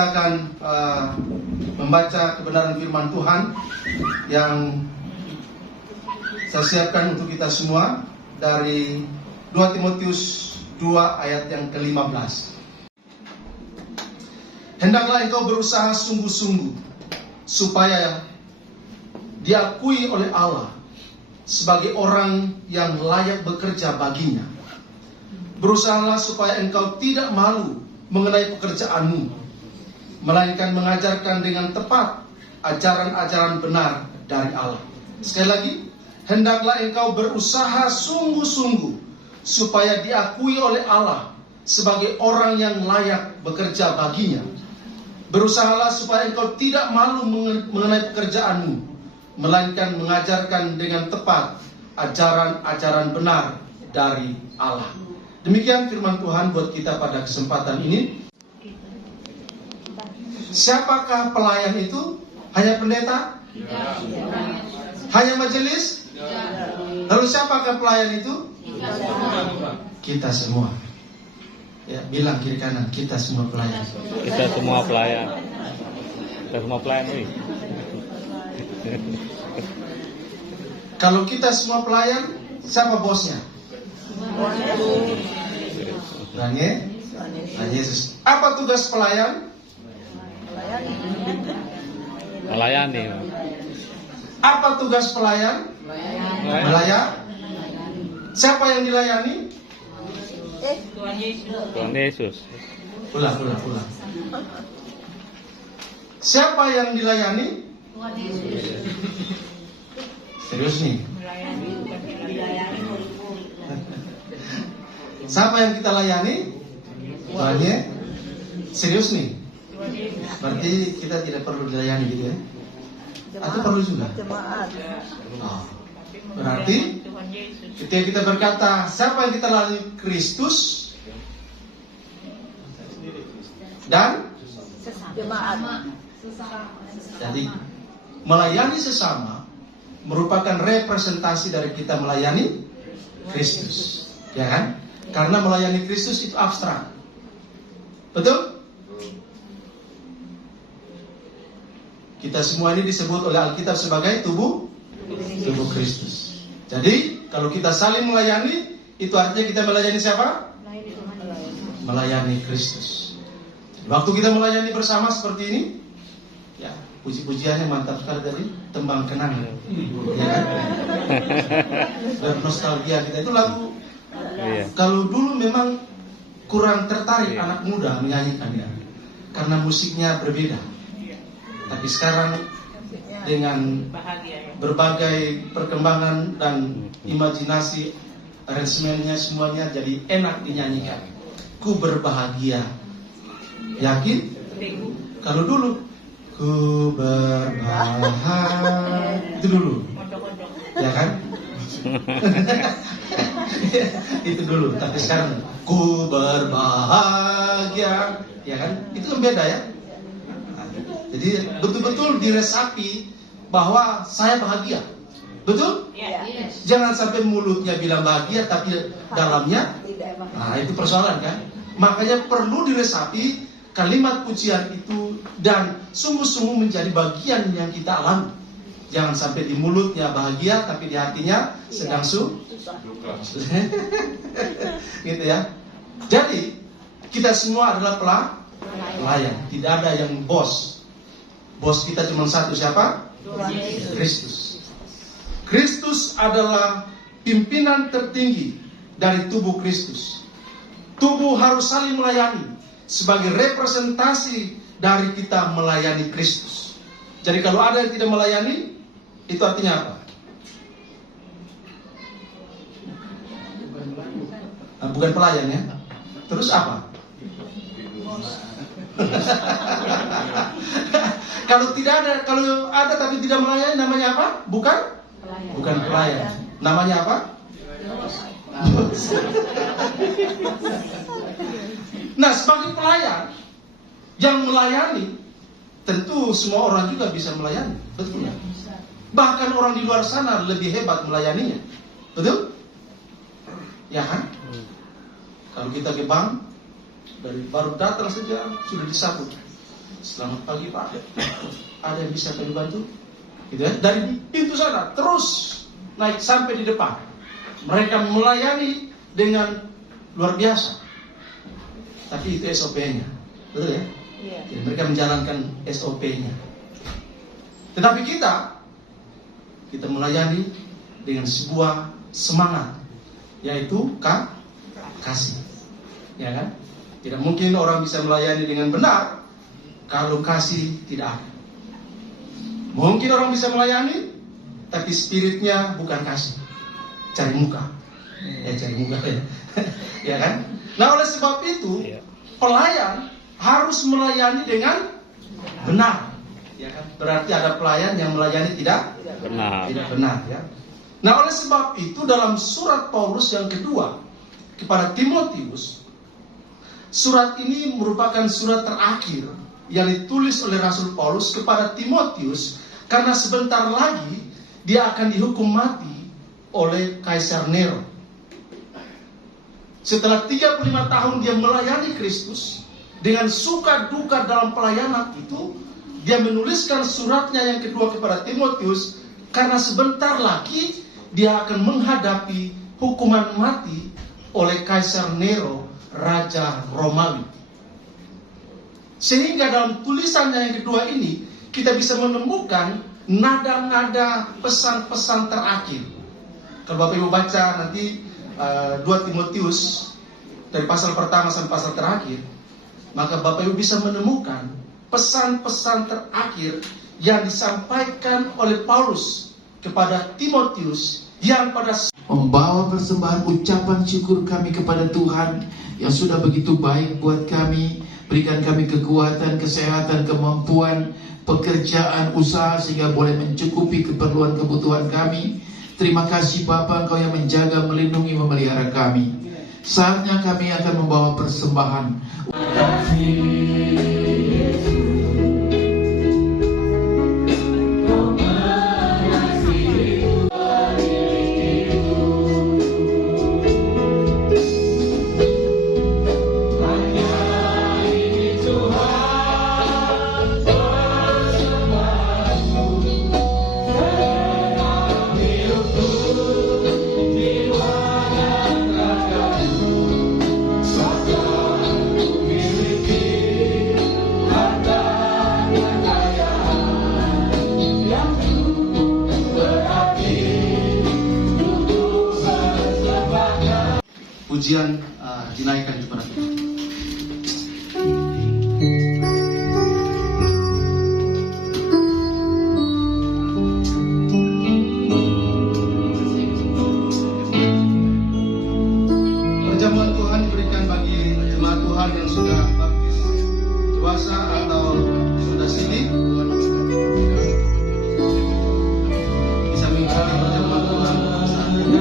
kita akan membaca kebenaran firman Tuhan yang saya siapkan untuk kita semua dari 2 Timotius 2 ayat yang ke-15. Hendaklah engkau berusaha sungguh-sungguh supaya diakui oleh Allah sebagai orang yang layak bekerja baginya. Berusahalah supaya engkau tidak malu mengenai pekerjaanmu, melainkan mengajarkan dengan tepat ajaran-ajaran benar dari Allah. Sekali lagi, hendaklah engkau berusaha sungguh-sungguh supaya diakui oleh Allah sebagai orang yang layak bekerja baginya. Berusahalah supaya engkau tidak malu mengenai pekerjaanmu, melainkan mengajarkan dengan tepat ajaran-ajaran benar dari Allah. Demikian firman Tuhan buat kita pada kesempatan ini. Siapakah pelayan itu? Hanya pendeta? Hanya majelis? Lalu siapakah pelayan itu? Kita semua. Ya, bilang kiri kanan, kita semua pelayan. Kita semua pelayan. Kita semua pelayan, wih. Kalau kita semua pelayan, siapa bosnya? Tuhan Yesus. Apa tugas pelayan? Melayani. Apa tugas pelayan? Melayani. Siapa yang dilayani? Tuhan Yesus. Ulang. Siapa yang dilayani? Serius nih. Siapa yang kita layani? Tuhannya. Serius nih. Berarti kita tidak perlu dilayani gitu ya? Atau perlu juga? Oh. Berarti ketika kita berkata siapa yang kita layani? Kristus dan jemaat. Jadi melayani sesama merupakan representasi dari kita melayani Kristus, ya kan? Karena melayani Kristus itu abstrak, betul? Kita semua ini disebut oleh Alkitab sebagai tubuh Kristus. Jadi kalau kita saling melayani, itu artinya kita melayani siapa? Melayani Kristus. Waktu kita melayani bersama seperti ini, ya puji-pujiannya mantap sekali dari tembang kenangan, ya kan? Dan nostalgia kita itu lagu. Kalau dulu memang kurang tertarik anak muda menyanyikan ya, karena musiknya berbeda. Tapi sekarang dengan berbagai perkembangan dan imajinasi, aransemennya semuanya jadi enak dinyanyikan. Ku berbahagia. Yakin? Kalau dulu ku berbahagia itu dulu, ya kan? Itu dulu. Tapi sekarang ku berbahagia, ya kan? Itu kan beda ya. Jadi betul-betul diresapi bahwa saya bahagia, betul? Yes. Jangan sampai mulutnya bilang bahagia tapi dalamnya, nah itu persoalan kan? Makanya perlu diresapi kalimat pujian itu dan sungguh-sungguh menjadi bagian yang kita alami. Jangan sampai di mulutnya bahagia tapi di hatinya sedang duka. Gitu ya. Jadi kita semua adalah pelayan. Tidak ada yang bos. Bos kita cuma satu, siapa? Kristus. Kristus adalah pimpinan tertinggi dari tubuh Kristus. Tubuh harus saling melayani sebagai representasi dari kita melayani Kristus. Jadi kalau ada yang tidak melayani, itu artinya apa? Bukan pelayan ya. Terus apa? Kalau ada tapi tidak melayani, namanya apa? Bukan pelayan. Namanya apa? Nah, sebagai pelayan yang melayani, tentu semua orang juga bisa melayani, betul ya? Bahkan orang di luar sana lebih hebat melayaninya, betul? Ya kan? Kalau kita ke bank, dari baru datang saja sudah disambut. Selamat pagi Pak, ada yang bisa kami bantu? Gitu ya. Dari pintu sana terus naik sampai di depan. Mereka melayani dengan luar biasa. Tapi itu SOP-nya, betul ya? Iya. Jadi mereka menjalankan SOP-nya. Tetapi kita melayani dengan sebuah semangat, yaitu kasih, ya kan? Tidak mungkin orang bisa melayani dengan benar kalau kasih tidak ada. Mungkin orang bisa melayani, tapi spiritnya bukan kasih, cari muka, ya kan? Nah oleh sebab itu pelayan harus melayani dengan benar, ya kan? Berarti ada pelayan yang melayani tidak benar, ya. Nah oleh sebab itu dalam surat Paulus yang kedua kepada Timotius, surat ini merupakan surat terakhir yang ditulis oleh Rasul Paulus kepada Timotius, karena sebentar lagi dia akan dihukum mati oleh Kaisar Nero. Setelah 35 tahun dia melayani Kristus dengan suka duka dalam pelayanan itu, dia menuliskan suratnya yang kedua kepada Timotius, karena sebentar lagi dia akan menghadapi hukuman mati oleh Kaisar Nero, Raja Romawi. Sehingga dalam tulisannya yang kedua ini kita bisa menemukan nada-nada pesan-pesan terakhir. Kalau Bapak Ibu baca nanti 2 Timotius dari pasal pertama sampai pasal terakhir, maka Bapak Ibu bisa menemukan pesan-pesan terakhir yang disampaikan oleh Paulus kepada Timotius, yang pada membawa persembahan ucapan syukur kami kepada Tuhan yang sudah begitu baik buat kami. Berikan kami kekuatan, kesehatan, kemampuan, pekerjaan, usaha sehingga boleh mencukupi keperluan kebutuhan kami. Terima kasih Bapa, Engkau yang menjaga, melindungi, memelihara kami. Saatnya kami akan membawa persembahan. pujian dinaikkan kepada Tuhan. Perjamuan Tuhan diberikan bagi jemaat Tuhan yang sudah baptis dewasa atau sudah sini, bisa mengikuti perjamuan Tuhan saat ini.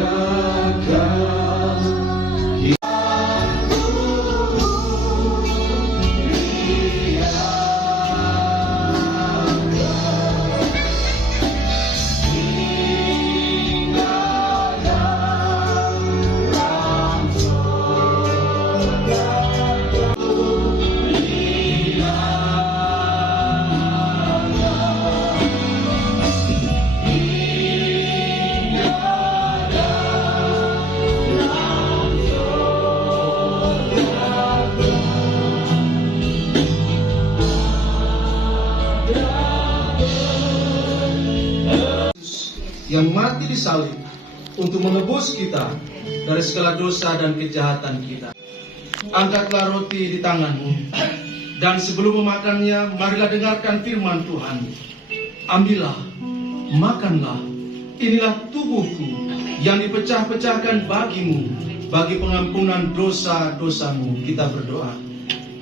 Yang mati di salib untuk menebus kita dari segala dosa dan kejahatan kita. Angkatlah roti di tanganmu, dan sebelum memakannya, marilah dengarkan firman Tuhan. Ambillah, makanlah, inilah tubuhku yang dipecah-pecahkan bagimu, bagi pengampunan dosa-dosamu. Kita berdoa.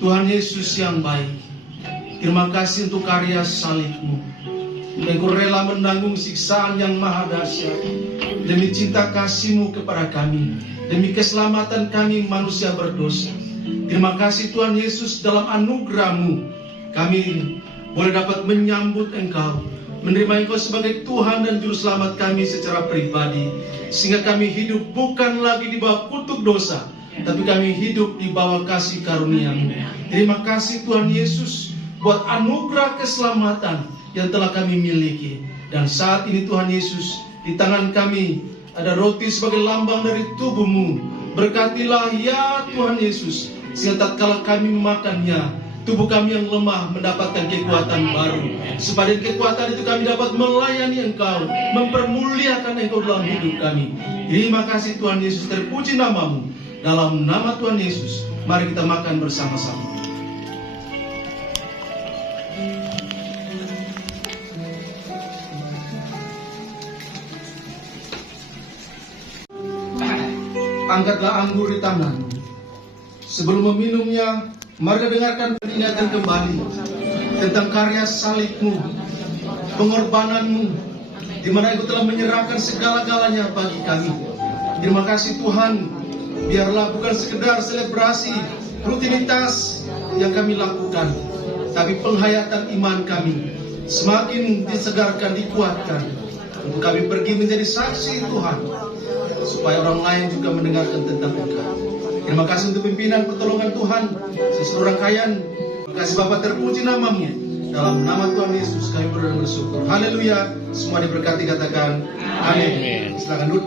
Tuhan Yesus yang baik, terima kasih untuk karya salibmu. Engkau rela menanggung siksaan yang maha dahsyat demi cinta kasih-Mu kepada kami, demi keselamatan kami manusia berdosa. Terima kasih Tuhan Yesus, dalam anugerah-Mu kami boleh dapat menyambut Engkau, menerima Engkau sebagai Tuhan dan Juru Selamat kami secara pribadi, sehingga kami hidup bukan lagi di bawah kutuk dosa, tapi kami hidup di bawah kasih karunia-Mu. Terima kasih Tuhan Yesus, buat anugerah keselamatan yang telah kami miliki. Dan saat ini Tuhan Yesus, di tangan kami ada roti sebagai lambang dari tubuh-Mu. Berkatilah ya Tuhan Yesus, sehingga tatkala kami memakannya, tubuh kami yang lemah mendapatkan kekuatan baru. Supaya kekuatan itu kami dapat melayani Engkau, mempermuliakan Engkau dalam hidup kami. Terima kasih Tuhan Yesus, terpuji nama-Mu. Dalam nama Tuhan Yesus, mari kita makan bersama-sama. Angkatlah anggur di tanganmu. Sebelum meminumnya, mari dengarkan peringatan kembali tentang karya salib-Mu, pengorbananmu, di mana Engkau telah menyerahkan segala-galanya bagi kami. Terima kasih Tuhan, biarlah bukan sekedar selebrasi rutinitas yang kami lakukan, tapi penghayatan iman kami semakin disegarkan, dikuatkan, untuk kami pergi menjadi saksi Tuhan, supaya orang lain juga mendengarkan tentang Engkau. Terima kasih untuk pimpinan pertolongan Tuhan, seluruh rangkaian. Terima kasih Bapa, terpuji nama-Mu. Dalam nama Tuhan Yesus kami berdoa dan bersyukur. Haleluya. Semua diberkati, katakan amin. Silakan duduk.